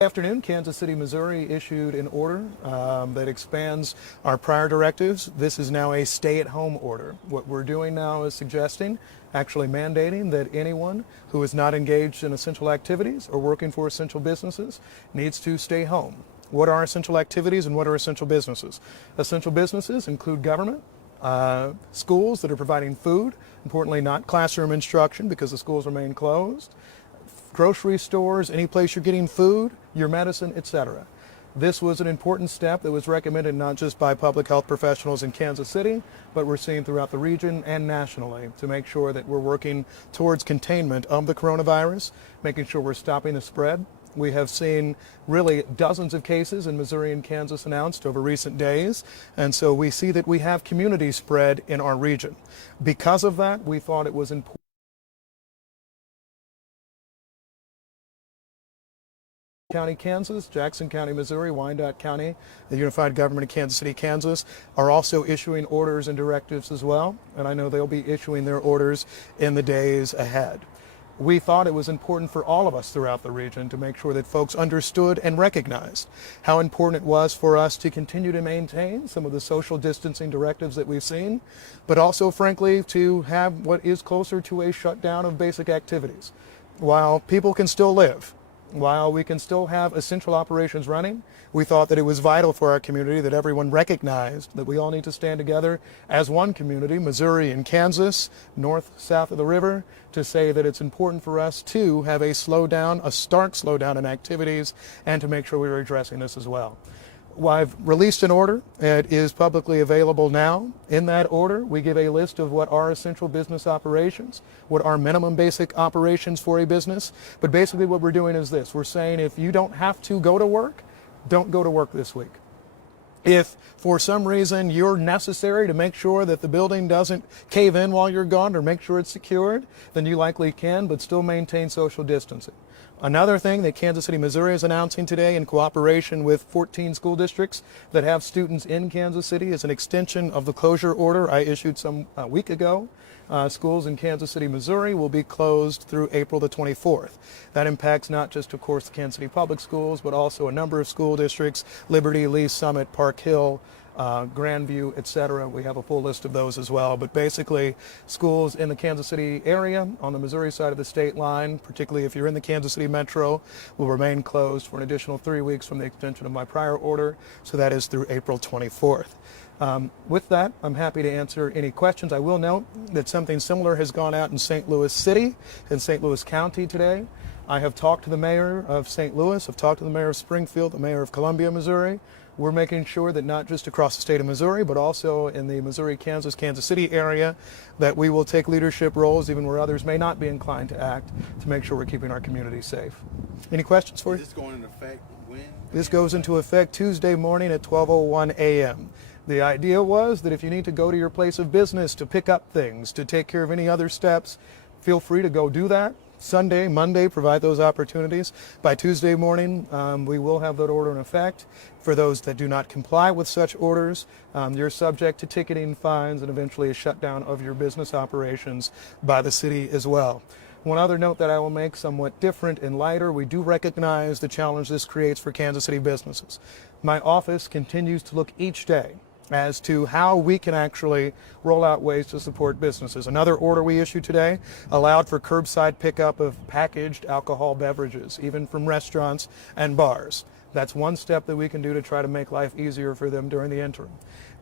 Afternoon, Kansas City, Missouri issued an order that expands our prior directives. This is now a stay-at-home order. What we're doing now is suggesting, actually mandating, that anyone who is not engaged in essential activities or working for essential businesses needs to stay home. What are essential activities and what are essential businesses? Essential businesses include government, schools that are providing food, importantly not classroom instruction because the schools remain closed, grocery stores, any place you're getting food, your medicine, etc. This was an important step that was recommended not just by public health professionals in Kansas City, but we're seeing throughout the region and nationally to make sure that we're working towards containment of the coronavirus, making sure we're stopping the spread. We have seen really dozens of cases in Missouri and Kansas announced over recent days, and so we see that we have community spread in our region. Because of that, we thought it was important. County, Kansas, Jackson County, Missouri, Wyandotte County, the Unified Government of Kansas City, Kansas, are also issuing orders and directives as well, and I know they'll be issuing their orders in the days ahead. We thought it was important for all of us throughout the region to make sure that folks understood and recognized how important it was for us to continue to maintain some of the social distancing directives that we've seen, but also, frankly, to have what is closer to a shutdown of basic activities. While people can still live, while we can still have essential operations running, we thought that it was vital for our community that everyone recognized that we all need to stand together as one community, Missouri and Kansas, north, south of the river, to say that it's important for us to have a slowdown, a stark slowdown in activities, and to make sure we were addressing this as well. Well, I've released an order. It is publicly available now. In that order, we give a list of what are essential business operations, what are minimum basic operations for a business. But basically what we're doing is this. We're saying if you don't have to go to work, don't go to work this week. If for some reason you're necessary to make sure that the building doesn't cave in while you're gone or make sure it's secured, then you likely can, but still maintain social distancing. Another thing that Kansas City, Missouri is announcing today in cooperation with 14 school districts that have students in Kansas City is an extension of the closure order I issued some week ago. Schools in Kansas City, Missouri will be closed through April the 24th. That impacts not just, of course, the Kansas City Public Schools, but also a number of school districts, Liberty, Lee Summit, Park Hill, Grandview, etc. We have a full list of those as well. But basically, schools in the Kansas City area on the Missouri side of the state line, particularly if you're in the Kansas City metro, will remain closed for an additional 3 weeks from the extension of my prior order. So that is through April 24th. With that, I'm happy to answer any questions. I will note that something similar has gone out in St. Louis City and St. Louis County today. I have talked to the mayor of St. Louis, I've talked to the mayor of Springfield, the mayor of Columbia, Missouri. We're making sure that not just across the state of Missouri, but also in the Missouri, Kansas, Kansas City area, that we will take leadership roles even where others may not be inclined to act to make sure we're keeping our community safe. Any questions for you? Is this going into effect when? This goes into effect Tuesday morning at 12:01 a.m. The idea was that if you need to go to your place of business to pick up things, to take care of any other steps, feel free to go do that. Sunday, Monday, provide those opportunities. By Tuesday morning, we will have that order in effect. For those that do not comply with such orders, you're subject to ticketing, fines, and eventually a shutdown of your business operations by the city as well. One other note that I will make, somewhat different and lighter, we do recognize the challenge this creates for Kansas City businesses. My office continues to look each day as to how we can actually roll out ways to support businesses. Another order we issued today allowed for curbside pickup of packaged alcohol beverages, even from restaurants and bars. That's one step that we can do to try to make life easier for them during the interim.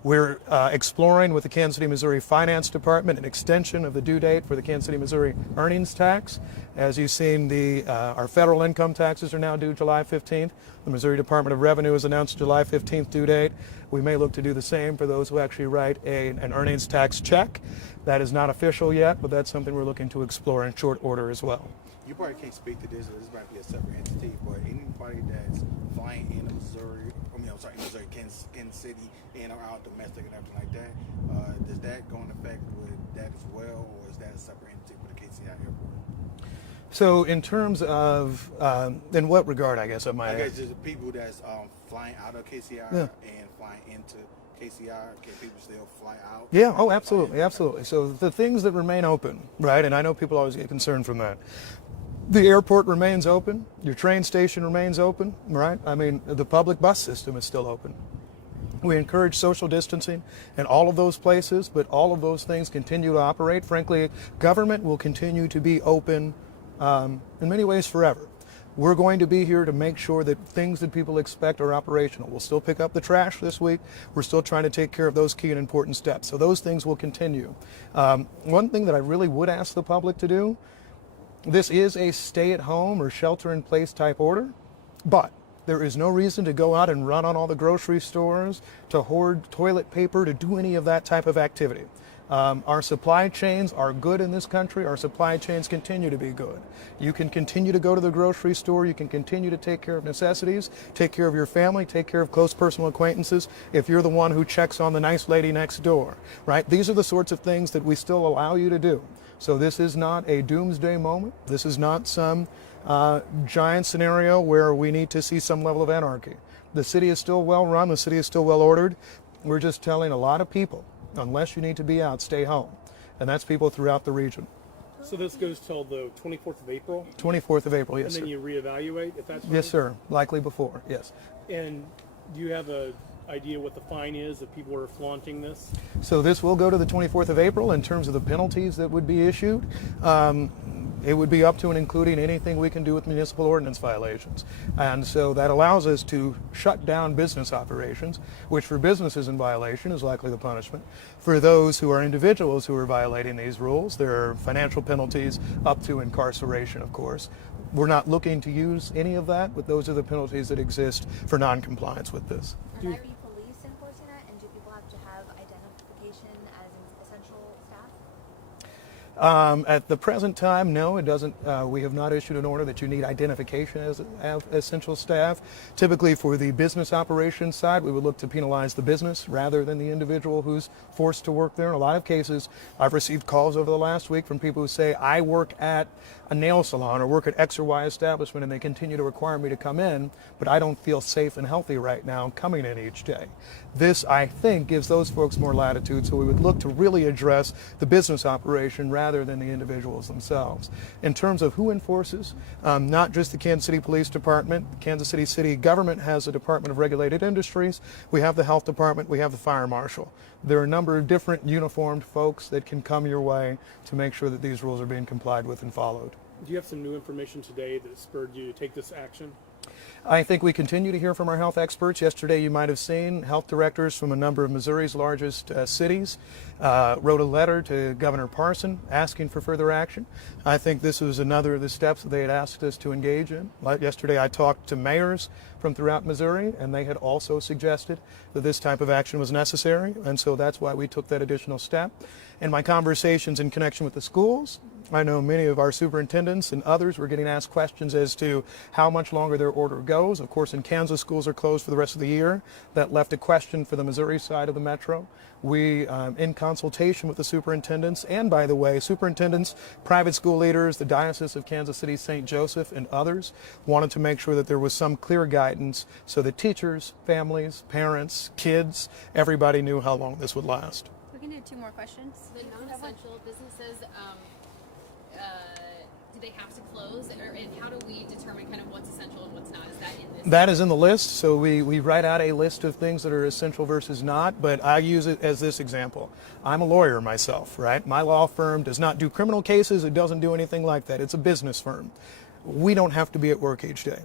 We're exploring with the Kansas City, Missouri Finance Department an extension of the due date for the Kansas City, Missouri earnings tax. As you've seen, our federal income taxes are now due July 15th. The Missouri Department of Revenue has announced July 15th due date. We may look to do the same for those who actually write an earnings tax check. That is not official yet, but that's something we're looking to explore in short order as well. You probably can't speak to this. This might be a separate entity, but anybody that's flying in Missouri, Missouri, Kansas City, in or out domestic and everything like that, does that go in effect with that as well, or is that a separate entity for the KCI airport? So in terms of, in what regard, I guess, I guess just people that's flying out of KCI and flying into KCI, can people still fly out? Yeah, oh, absolutely, absolutely. So the things that remain open, right, and I know people always get concerned from that. The airport remains open. Your train station remains open, right? I mean, the public bus system is still open. We encourage social distancing in all of those places, but all of those things continue to operate. Frankly, government will continue to be open in many ways forever. We're going to be here to make sure that things that people expect are operational. We'll still pick up the trash this week. We're still trying to take care of those key and important steps. So those things will continue. One thing that I really would ask the public to do, this is a stay-at-home or shelter-in-place type order, but there is no reason to go out and run on all the grocery stores, to hoard toilet paper, to do any of that type of activity. Our supply chains are good in this country. Our supply chains continue to be good. You can continue to go to the grocery store. You can continue to take care of necessities, take care of your family, take care of close personal acquaintances if you're the one who checks on the nice lady next door, right? These are the sorts of things that we still allow you to do. So this is not a doomsday moment. This is not some giant scenario where we need to see some level of anarchy. The city is still well run. The city is still well ordered. We're just telling a lot of people, unless you need to be out, stay home. And that's people throughout the region. So this goes till the 24th of April? 24th of April, yes, and then sir. you reevaluate if that's right? Yes, sir. Likely before, yes. And do you have an idea what the fine is if people are flaunting this? So this will go to the 24th of April in terms of the penalties that would be issued. It would be up to and including anything we can do with municipal ordinance violations. And so that allows us to shut down business operations, which for businesses in violation is likely the punishment. For those who are individuals who are violating these rules, there are financial penalties up to incarceration, of course. We're not looking to use any of that, but those are the penalties that exist for non-compliance with this. And are you police enforcing that, and do people have to have identification as essential staff? At the present time, no, it doesn't. We have not issued an order that you need identification as essential staff. Typically for the business operations side, we would look to penalize the business rather than the individual who's forced to work there. In a lot of cases, I've received calls over the last week from people who say, I work at a nail salon or work at X or Y establishment and they continue to require me to come in, but I don't feel safe and healthy right now coming in each day. This, I think, gives those folks more latitude, so we would look to really address the business operation rather than the individuals themselves. In terms of who enforces, not just the Kansas City Police Department. Kansas City City Government has a Department of Regulated Industries. We have the Health Department. We have the Fire Marshal. There are a number of different uniformed folks that can come your way to make sure that these rules are being complied with and followed. Do you have some new information today that spurred you to take this action? I think we continue to hear from our health experts. Yesterday, you might have seen health directors from a number of Missouri's largest cities wrote a letter to Governor Parson asking for further action. I think this was another of the steps that they had asked us to engage in. Like yesterday, I talked to mayors from throughout Missouri, and they had also suggested that this type of action was necessary, and so that's why we took that additional step. In my conversations in connection with the schools, I know many of our superintendents and others were getting asked questions as to how much longer their order goes. Of course, in Kansas, schools are closed for the rest of the year. That left a question for the Missouri side of the metro. We, in consultation with the superintendents, and by the way, superintendents, private school leaders, the Diocese of Kansas City, St. Joseph, and others, wanted to make sure that there was some clear guidance so that teachers, families, parents, kids, everybody knew how long this would last. We can do 2 more questions. The non-essential businesses, do they have to close, and how do we determine kind of what's essential and what's not? Is that in this? That is in the list, so we write out a list of things that are essential versus not, but I use it as this example. I'm a lawyer myself, right? My law firm does not do criminal cases. It doesn't do anything like that. It's a business firm. We don't have to be at work each day.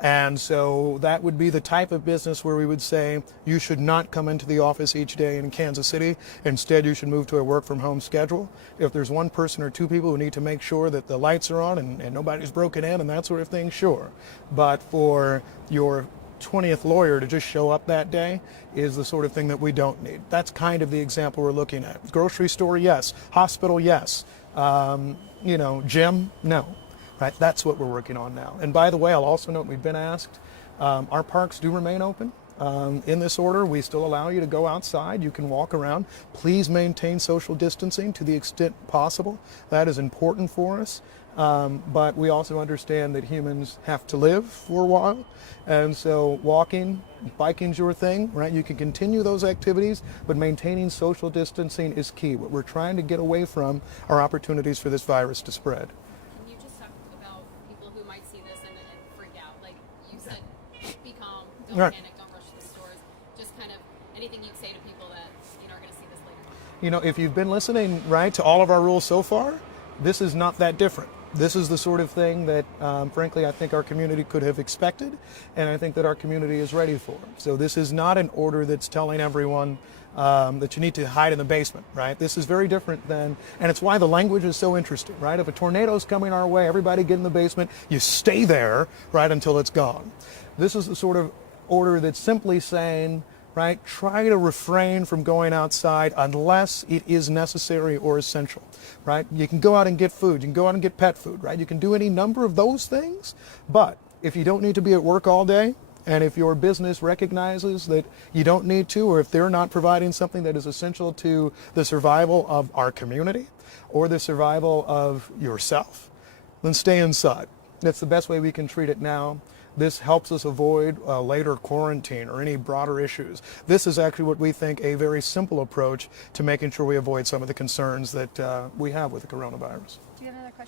And so that would be the type of business where we would say you should not come into the office each day in Kansas City. Instead, you should move to a work from home schedule. If there's 1 person or 2 people who need to make sure that the lights are on and nobody's broken in and that sort of thing, sure. But for your 20th lawyer to just show up that day is the sort of thing that we don't need. That's kind of the example we're looking at. Grocery store, yes. Hospital, yes. Gym, no. Right, that's what we're working on now. And by the way, I'll also note we've been asked, our parks do remain open. In this order, we still allow you to go outside. You can walk around. Please maintain social distancing to the extent possible. That is important for us. But we also understand that humans have to live for a while. And so walking, biking's your thing, right? You can continue those activities, but maintaining social distancing is key. What we're trying to get away from are opportunities for this virus to spread. Can you just talk about don't Right. panic, don't rush to the stores. Just kind of anything you'd say to people that are going to see this later. You know, if you've been listening, right, to all of our rules so far, this is not that different. This is the sort of thing that, frankly, I think our community could have expected, and I think that our community is ready for. So this is not an order that's telling everyone that you need to hide in the basement, right? This is very different than, and it's why the language is so interesting, right? If a tornado's coming our way, everybody get in the basement, you stay there, right, until it's gone. This is the sort of order that's simply saying, right, try to refrain from going outside unless it is necessary or essential, right? You can go out and get food, you can go out and get pet food, right? You can do any number of those things, but if you don't need to be at work all day, and if your business recognizes that you don't need to, or if they're not providing something that is essential to the survival of our community or the survival of yourself, then stay inside. That's the best way we can treat it now. This helps us avoid later quarantine or any broader issues. This is actually what we think a very simple approach to making sure we avoid some of the concerns that we have with the coronavirus. Do you have another question?